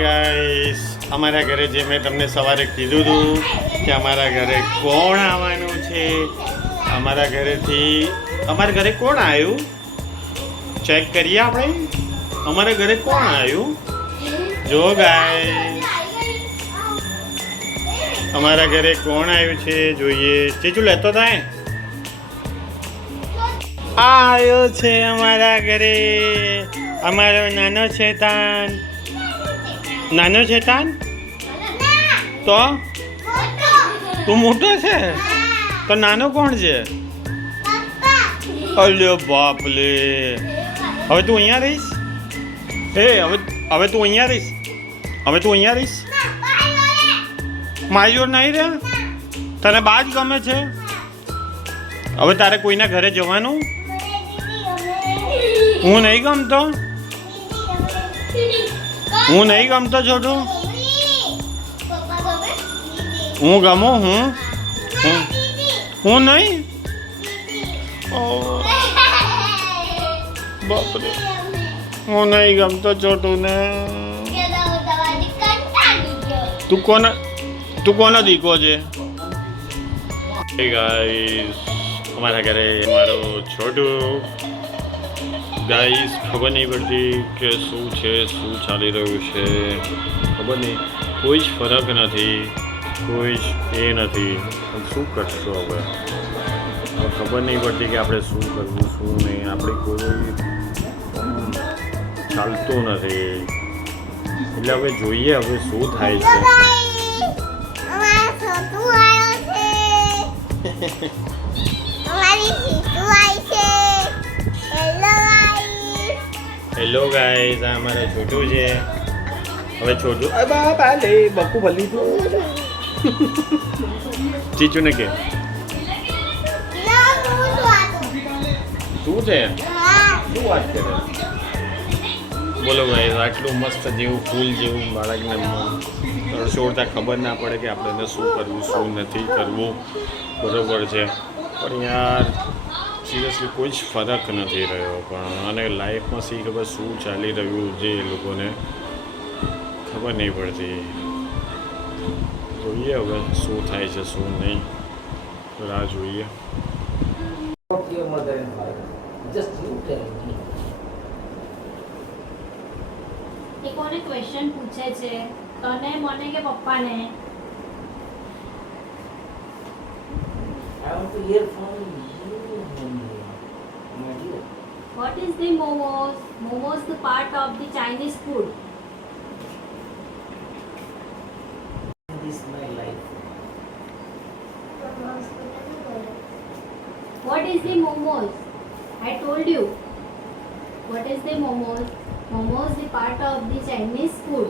Guys અમારા ઘરે જે મેં તમને સવારે કીધું હતું કે અમારા ઘરે કોણ આવવાનું છે, અમારા ઘરે કોણ આવ્યું ચેક કરીએ આપણે. અમારા ઘરે કોણ આવ્યું જો ગાઈસ, અમારા ઘરે કોણ આવ્યું છે જોઈએ. ચીચુ લેતો થાય. આવ્યો છે અમારા ઘરે અમારો નાનો શેતાન. નાનો શેતાન તો તું મોટો છે તો નાનો કોણ છે? અલ્યો બાપ લે. હવે તું અહીંયા રહીશ? હવે તું અહીંયા રહીશ? મારી જોડ નહીં રે? તને બા જ ગમે છે? હવે તારે કોઈના ઘરે જવાનું? હું નહીં ગમતો? હું નહીં ગમતો છોટું? હું ગમું? હું નહીં? બાપરે, હું નહીં ગમતો છોટું ને. તું કોનો દીકો છે? ગાઈસ અમારા ઘરે મારો છોટું. ગાઈસ ખબર નહીં પડતી કે શું છે, શું ચાલી રહ્યું છે ખબર નહીં. કોઈ જ ફરક નથી, કોઈ જ એ નથી. શું કરશું હવે ખબર નહીં પડતી કે આપણે શું કરવું શું નહીં. આપણે કોઈ ચાલતું નથી એટલે હવે જોઈએ હવે શું થાય છે. હેલો ગાઈસ, આ અમારા છોટું છે. હવે છોટું બાપા લે બકુ ભલી તું ચીચુ ને કે શું છે? શું વાત કરે? બોલો ગાઈસ, આટલું મસ્ત જેવું ફૂલ જેવું બાળકને તરછોડતા ખબર ના પડે કે આપણે શું કરવું શું નથી કરવું. બરોબર છે પણ યાર સિરિયસલી કોઈ જ ફરક નથી રહ્યો. પણ અને લાઈફમાં શી ખબર શું ચાલી રહ્યું જે એ લોકોને ખબર નહીં પડતી. જોઈએ હવે શું થાય છે શું નહીં, રાહ જોઈએ. કોને ક્વેશ્ચન પૂછે છે? તને, મને કે પપ્પાને? I want to hear from you, my dear. What is the momos? Momos the part of the Chinese food. This is my life. What is the momos? I told you. What is the momos? Momos the part of the Chinese food.